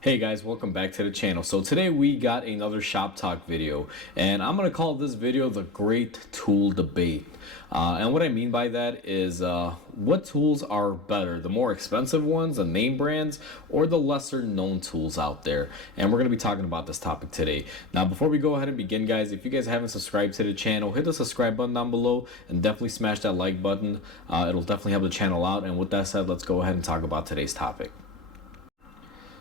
Hey guys, welcome back to the channel. So today we got another shop talk video, and I'm gonna call this video the Great Tool Debate. And what I mean by that is what tools are better, the more expensive ones, the name brands, or the lesser known tools out there. And we're gonna be talking about this topic today. Now before we go ahead and begin, guys, if you guys haven't subscribed to the channel, hit the subscribe button down below and definitely smash that like button. It'll definitely help the channel out. And with that said, let's go ahead and talk about today's topic.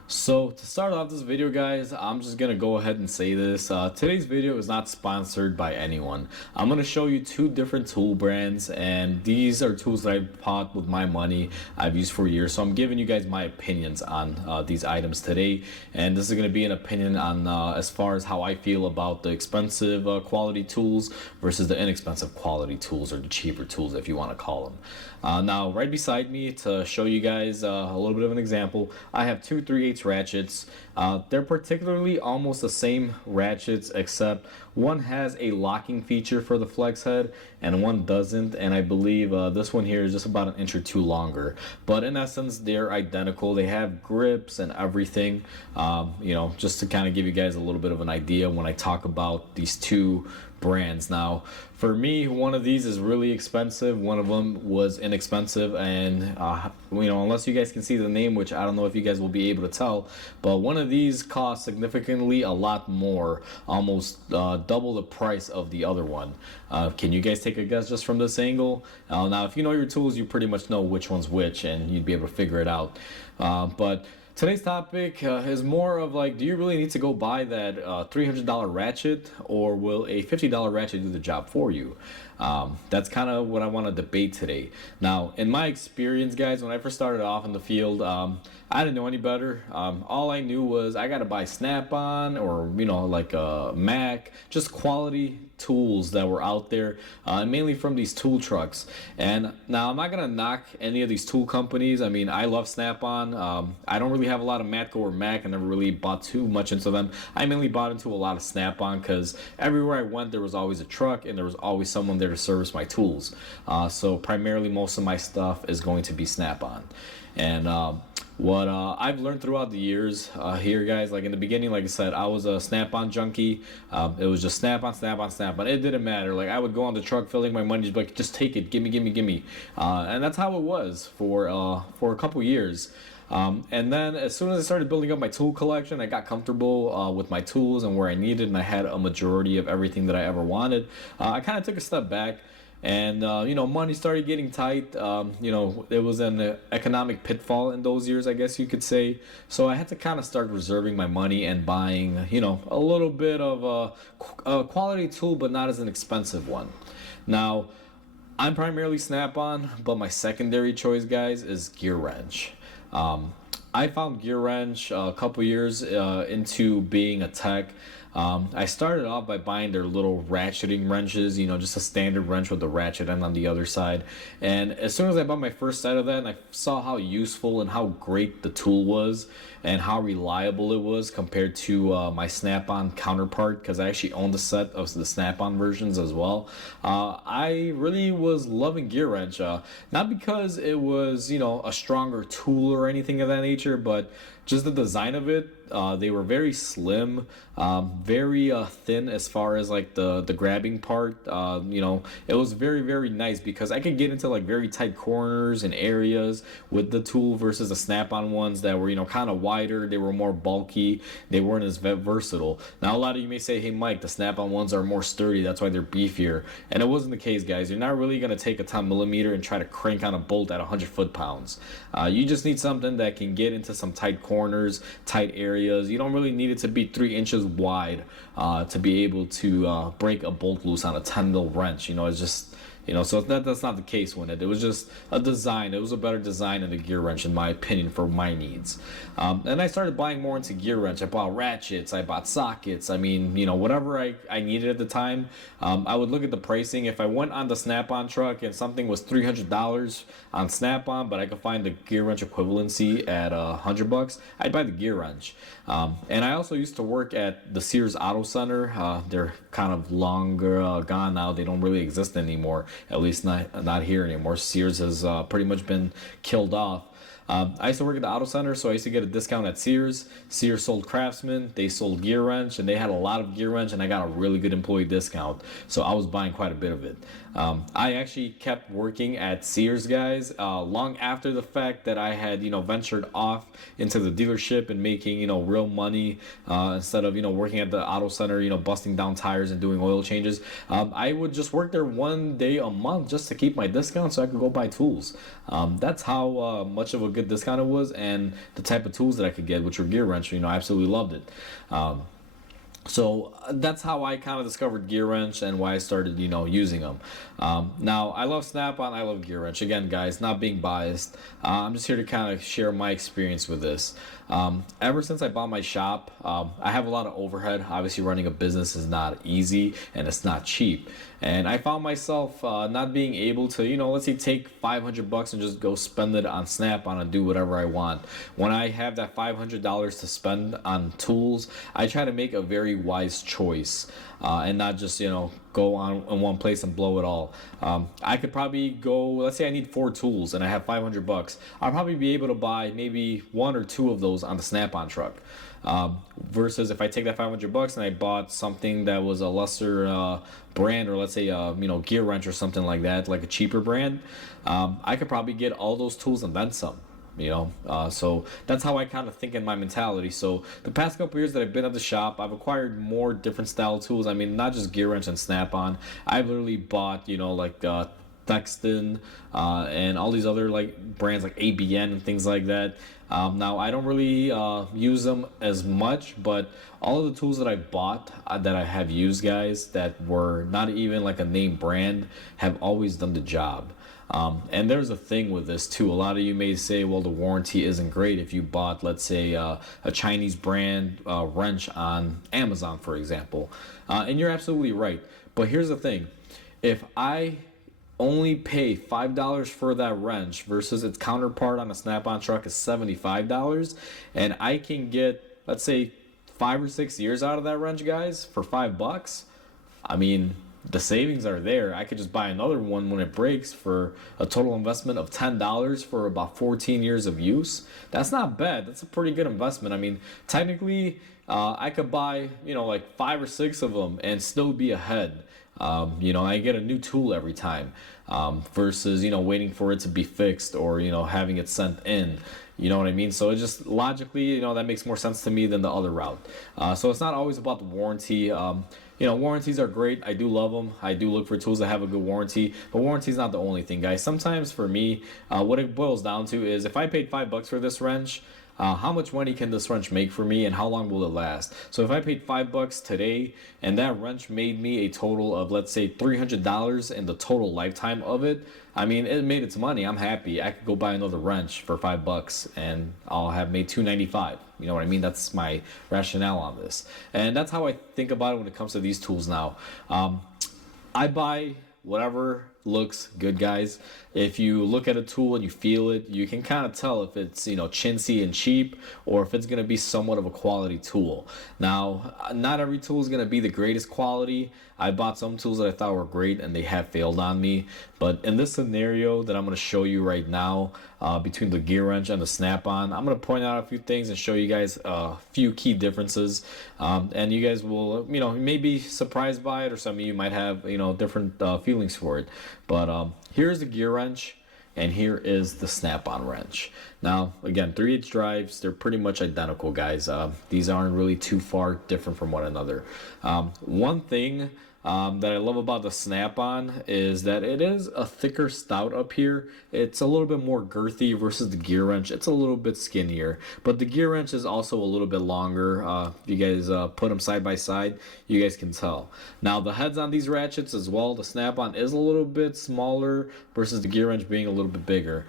So to start off this video, guys, I'm just gonna go ahead and say this. Today's video is not sponsored by anyone. I'm gonna show you two different tool brands, and these are tools that I've bought with my money, I've used for years. So I'm giving you guys my opinions on these items today, and this is gonna be an opinion on as far as how I feel about the expensive quality tools versus the inexpensive quality tools, or the cheaper tools if you want to call them. Now right beside me, to show you guys a little bit of an example, I have two 3/8 ratchets. They're particularly almost the same ratchets, except one has a locking feature for the flex head and one doesn't, and I believe this one here is just about an inch or two longer, but in essence they're identical. They have grips and everything. Just to kind of give you guys a little bit of an idea when I talk about these two brands. Now for me, one of these is really expensive, one of them was inexpensive, and unless you guys can see the name, which I don't know if you guys will be able to tell, but one of these costs significantly a lot more, almost double the price of the other one. Can you guys take a guess just from this angle? Now if you know your tools, you pretty much know which one's which and you'd be able to figure it out. But today's topic is more of like, do you really need to go buy that $300 ratchet, or will a $50 ratchet do the job for you? That's kind of what I want to debate today. Now, in my experience, guys, when I first started off in the field, I didn't know any better. All I knew was I got to buy Snap-on or, like a Mac, just quality tools that were out there, mainly from these tool trucks. And now I'm not gonna knock any of these tool companies. I mean, I love Snap-on. I don't really have a lot of Matco or Mac. I never really bought too much into them. I mainly bought into a lot of Snap-on because everywhere I went there was always a truck and there was always someone there to service my tools. So primarily most of my stuff is going to be Snap-on. And what I've learned throughout the years here, guys, like in the beginning, like I said, I was a Snap-on junkie. It was just Snap-on, Snap-on, Snap-on. It didn't matter. Like I would go on the truck filling my money, just like, just take it, gimme, gimme, gimme. And that's how it was for a couple years. And then as soon as I started building up my tool collection, I got comfortable with my tools and where I needed, and I had a majority of everything that I ever wanted. I kind of took a step back, and money started getting tight. It was an economic pitfall in those years, I guess you could say. So I had to kind of start reserving my money and buying a little bit of a quality tool, but not as an expensive one. Now I'm primarily Snap-on, but my secondary choice, guys, is GearWrench. I found GearWrench a couple years into being a tech. I started off by buying their little ratcheting wrenches, just a standard wrench with the ratchet end on the other side. And as soon as I bought my first set of that and I saw how useful and how great the tool was and how reliable it was compared to my Snap-on counterpart, because I actually owned a set of the Snap-on versions as well, I really was loving GearWrench. Not because it was, a stronger tool or anything of that nature, but just the design of it. They were very slim, very thin as far as like the grabbing part. It was very, very nice because I could get into like very tight corners and areas with the tool versus the Snap-on ones that were kind of wider. They were more bulky. They weren't as versatile. Now a lot of you may say, hey Mike, the Snap-on ones are more sturdy, that's why they're beefier. And it wasn't the case, guys. You're not really going to take a 10mm and try to crank on a bolt at 100 foot-pounds. You just need something that can get into some tight corners, tight areas. You don't really need it to be 3 inches wide to be able to break a bolt loose on a 10mm wrench. It's just so that's not the case when it was just a design. It was a better design in the GearWrench, in my opinion, for my needs. And I started buying more into GearWrench. I bought ratchets, I bought sockets. I mean, whatever I needed at the time. I would look at the pricing. If I went on the Snap-on truck and something was $300 on Snap-on, but I could find the GearWrench equivalency at $100, I'd buy the GearWrench. And I also used to work at the Sears Auto Center. They're kind of longer gone now. They don't really exist anymore. At least not here anymore. Sears has pretty much been killed off. I used to work at the auto center, so I used to get a discount at Sears. Sears sold Craftsman, they sold Gear Wrench, and they had a lot of Gear Wrench, and I got a really good employee discount, so I was buying quite a bit of it. I actually kept working at Sears, guys, long after the fact that I had, ventured off into the dealership and making, real money, instead of, working at the auto center, busting down tires and doing oil changes. I would just work there one day a month just to keep my discount so I could go buy tools. That's how much of a good discount it was, and the type of tools that I could get, which were Gear Wrench. I absolutely loved it. So that's how I kind of discovered Gear Wrench and why I started, using them. Now, I love Snap-on, I love Gear Wrench. Again, guys, not being biased. I'm just here to kind of share my experience with this. Ever since I bought my shop, I have a lot of overhead. Obviously, running a business is not easy and it's not cheap. And I found myself not being able to, let's say take $500 and just go spend it on Snap-on and do whatever I want. When I have that $500 to spend on tools, I try to make a very wise choice, and not just, go on in one place and blow it all. I could probably go, let's say I need 4 tools and I have $500. I'll probably be able to buy maybe 1 or 2 of those on the Snap-on truck. Versus if I take that $500 and I bought something that was a lesser brand, or let's say Gear Wrench or something like that, like a cheaper brand, I could probably get all those tools and then some. So that's how I kind of think in my mentality. So the past couple years that I've been at the shop, I've acquired more different style tools. I mean, not just Gear Wrench and Snap-on. I've literally bought, like Thexton, and all these other like brands like ABN and things like that. Now I don't really use them as much, but all of the tools that I bought, that I have used, guys, that were not even like a name brand, have always done the job. And there's a thing with this too. A lot of you may say, well, the warranty isn't great if you bought, let's say, a Chinese brand wrench on Amazon, for example. And you're absolutely right. But here's the thing. If I only pay $5 for that wrench versus its counterpart on a Snap-on truck is $75, and I can get, let's say, 5 or 6 years out of that wrench, guys, for $5, I mean, the savings are there. I could just buy another one when it breaks for a total investment of $10 for about 14 years of use. That's not bad. That's a pretty good investment. I mean, technically, I could buy, like 5 or 6 of them and still be ahead. I get a new tool every time, versus, waiting for it to be fixed or, having it sent in. You know what I mean? So it just logically, that makes more sense to me than the other route. So it's not always about the warranty. Warranties are great. I do love them. I do look for tools that have a good warranty, but warranty is not the only thing, guys. Sometimes for me, what it boils down to is if I paid $5 for this wrench, how much money can this wrench make for me and how long will it last? So if I paid $5 today and that wrench made me a total of, let's say, $300 in the total lifetime of it, I mean, it made its money. I'm happy. I could go buy another wrench for $5 and I'll have made $295. You know what I mean? That's my rationale on this. And that's how I think about it when it comes to these tools now. I buy whatever looks good, guys. If you look at a tool and you feel it, you can kind of tell if it's, chintzy and cheap or if it's going to be somewhat of a quality tool. Now, not every tool is going to be the greatest quality. I bought some tools that I thought were great and they have failed on me. But in this scenario that I'm going to show you right now, between the Gear Wrench and the Snap-on, I'm going to point out a few things and show you guys a few key differences. And you guys will, you may be surprised by it, or some of you might have, different feelings for it. But here's the Gear Wrench and here is the Snap-on wrench. Now, again, 3/8 drives, they're pretty much identical, guys. These aren't really too far different from one another. One thing that I love about the Snap-on is that it is a thicker stout up here. It's a little bit more girthy versus the Gear Wrench. It's a little bit skinnier, but the Gear Wrench is also a little bit longer. If you guys put them side by side, you guys can tell. Now, the heads on these ratchets as well, the Snap-on is a little bit smaller versus the Gear Wrench being a little bit bigger.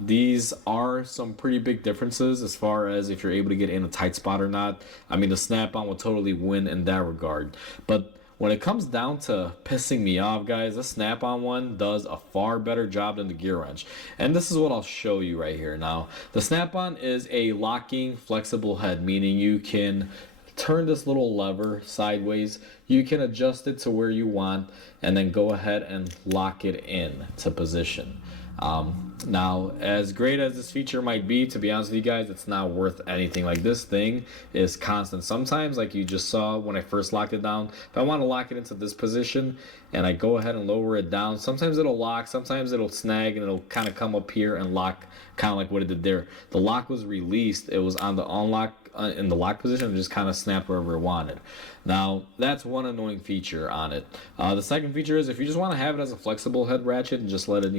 These are some pretty big differences as far as if you're able to get in a tight spot or not. I mean, the Snap-on will totally win in that regard. But when it comes down to pissing me off, guys, the Snap-on one does a far better job than the Gear Wrench. And this is what I'll show you right here. Now, the Snap-on is a locking flexible head, meaning you can turn this little lever sideways. You can adjust it to where you want and then go ahead and lock it in to position. Now, as great as this feature might be, to be honest with you guys, it's not worth anything. Like, this thing is constant. Sometimes, like you just saw when I first locked it down, if I want to lock it into this position and I go ahead and lower it down, sometimes it'll lock, sometimes it'll snag, and it'll kind of come up here and lock, kind of like what it did there. The lock was released, it was on the unlock in the lock position, and just kind of snapped wherever it wanted. Now, that's one annoying feature on it. The second feature is if you just want to have it as a flexible head ratchet and just let it,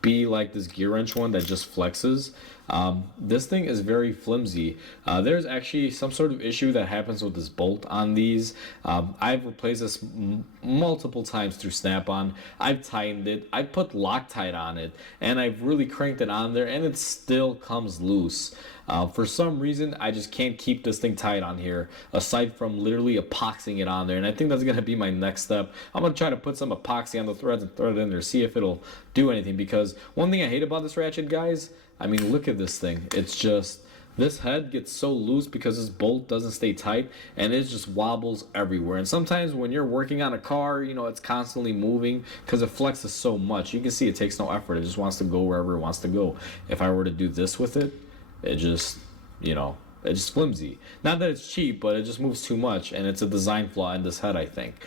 be like this gear wrench one that just flexes. This thing is very flimsy. There's actually some sort of issue that happens with this bolt on these. I've replaced this multiple times through Snap-on. I've tightened it. I put Loctite on it, and I've really cranked it on there, and it still comes loose. For some reason, I just can't keep this thing tight on here, aside from literally epoxying it on there. And I think that's going to be my next step. I'm going to try to put some epoxy on the threads and thread it in there, see if it'll do anything. Because one thing I hate about this ratchet, guys, I mean, look at this thing. It's just, this head gets so loose because this bolt doesn't stay tight, and it just wobbles everywhere. And sometimes when you're working on a car, it's constantly moving because it flexes so much. You can see it takes no effort. It just wants to go wherever it wants to go. If I were to do this with it, it just, it's just flimsy. Not that it's cheap, but it just moves too much, and it's a design flaw in this head, I think.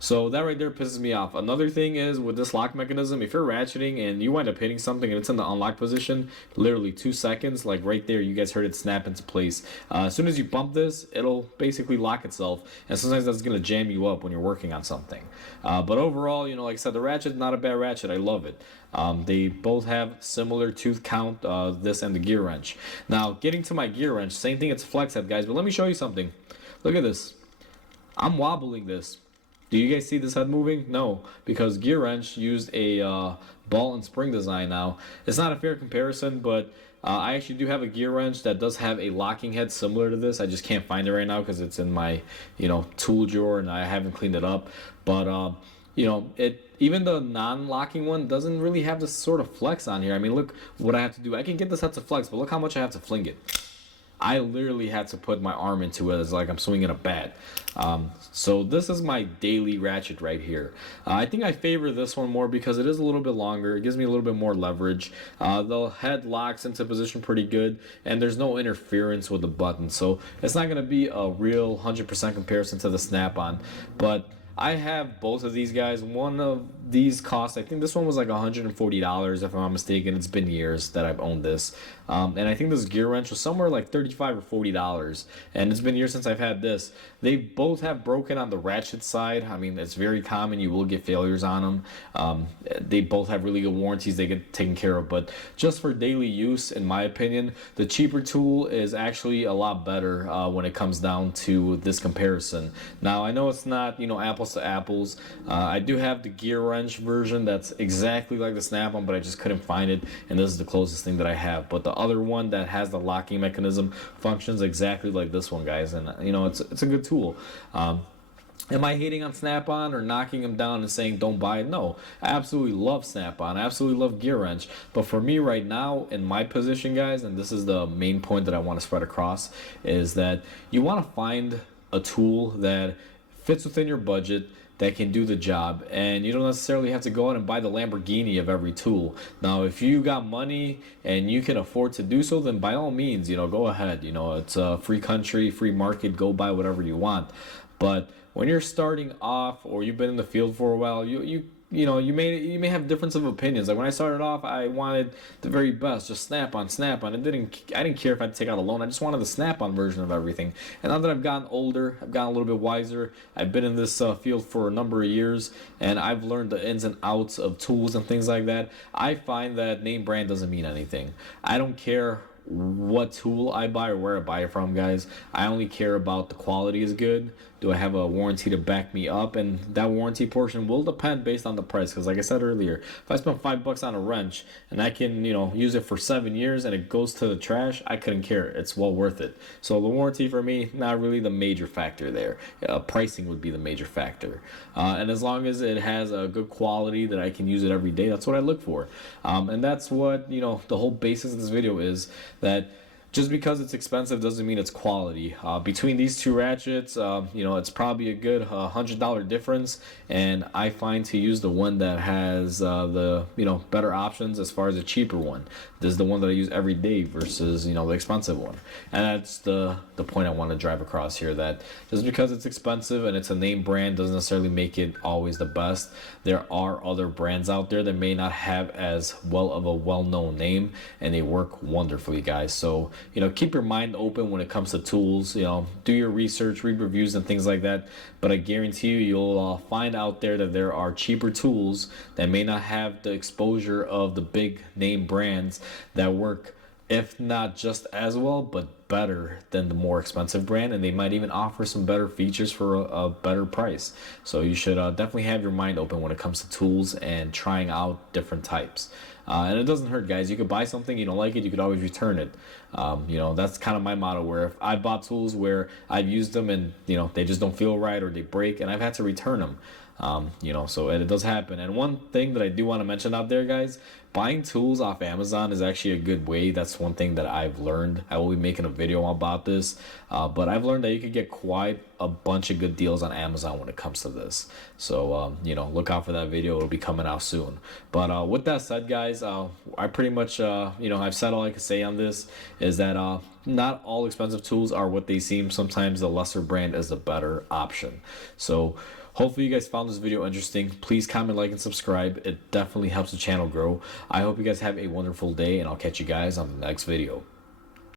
So that right there pisses me off. Another thing is with this lock mechanism, if you're ratcheting and you wind up hitting something and it's in the unlock position, literally 2 seconds, like right there, you guys heard it snap into place. As soon as you bump this, it'll basically lock itself, and sometimes that's going to jam you up when you're working on something. But overall, like I said, the ratchet's not a bad ratchet. I love it. They both have similar tooth count, this and the gear wrench. Now, getting to my gear wrench, same thing, it's flex head, guys, but let me show you something. Look at this. I'm wobbling this. Do you guys see this head moving? No, because gear wrench used a ball and spring design. Now, it's not a fair comparison, but I actually do have a gear wrench that does have a locking head similar to this. I just can't find it right now because it's in my, tool drawer and I haven't cleaned it up. But even the non-locking one doesn't really have this sort of flex on here. I mean, look what I have to do. I can get this head to flex, but look how much I have to fling it. I literally had to put my arm into it as like I'm swinging a bat. So this is my daily ratchet right here. I think I favor this one more because it is a little bit longer. It gives me a little bit more leverage. The head locks into position pretty good, and there's no interference with the button. So it's not going to be a real 100% comparison to the Snap-on. But I have both of these guys. One of these costs, I think this one was like $140 if I'm not mistaken. It's been years that I've owned this. And I think this gear wrench was somewhere like $35 or $40. And it's been years since I've had this. They both have broken on the ratchet side. I mean, it's very common. You will get failures on them. They both have really good warranties. They get taken care of. But just for daily use, in my opinion, the cheaper tool is actually a lot better when it comes down to this comparison. Now, I know it's not, apples to apples. I do have the gear wrench version that's exactly like the Snap-on, but I just couldn't find it, and this is the closest thing that I have. But the other one that has the locking mechanism functions exactly like this one, guys, and it's a good tool. Am I hating on Snap-on or knocking them down and saying don't buy it? No, I absolutely love Snap-on. I absolutely love gear wrench. But for me right now, in my position, guys, and this is the main point that I want to spread across, is that you want to find a tool that fits within your budget, that can do the job, and you don't necessarily have to go out and buy the Lamborghini of every tool. Now, if you got money and you can afford to do so, then by all means, go ahead. It's a free country, free market, go buy whatever you want. But when you're starting off or you've been in the field for a while, you may have difference of opinions. Like when I started off, I wanted the very best, just Snap-on. I didn't care if I had to take out a loan. I just wanted the Snap-on version of everything. And now that I've gotten older, I've gotten a little bit wiser. I've been in this field for a number of years, and I've learned the ins and outs of tools and things like that. I find that name brand doesn't mean anything. I don't care what tool I buy or where I buy it from, guys. I only care about the quality is good. Do I have a warranty to back me up? And that warranty portion will depend based on the price. Because like I said earlier, if I spend $5 on a wrench and I can, use it for 7 years and it goes to the trash, I couldn't care. It's well worth it. So the warranty for me, not really the major factor there. Pricing would be the major factor. And as long as it has a good quality that I can use it every day, that's what I look for. And that's what, the whole basis of this video is, that Just because it's expensive doesn't mean it's quality. Between these two ratchets, it's probably a good $100 difference, and I find to use the one that has the better options as far as a cheaper one. This is the one that I use every day versus the expensive one, and that's the point I want to drive across here. That just because it's expensive and it's a name brand doesn't necessarily make it always the best. There are other brands out there that may not have as well of a well-known name, and they work wonderfully, guys. So keep your mind open when it comes to tools. Do your research, read reviews and things like that. But I guarantee you'll find out there that there are cheaper tools that may not have the exposure of the big name brands that work, if not just as well, but better than the more expensive brand, and they might even offer some better features for a better price. So you should definitely have your mind open when it comes to tools and trying out different types. And it doesn't hurt, guys. You could buy something, you don't like it, you could always return it. That's kind of my motto, where if I bought tools where I've used them and they just don't feel right or they break, and I've had to return them. So it does happen. And one thing that I do want to mention out there, guys, buying tools off Amazon is actually a good way. That's one thing that I've learned. I will be making a video about this, but I've learned that you could get quite a bunch of good deals on Amazon when it comes to this. So look out for that video. It'll be coming out soon. But with that said, guys, I pretty much I've said all I can say on this. Is that not all expensive tools are what they seem. Sometimes the lesser brand is the better option. So hopefully you guys found this video interesting. Please comment, like, and subscribe. It definitely helps the channel grow. I hope you guys have a wonderful day, and I'll catch you guys on the next video.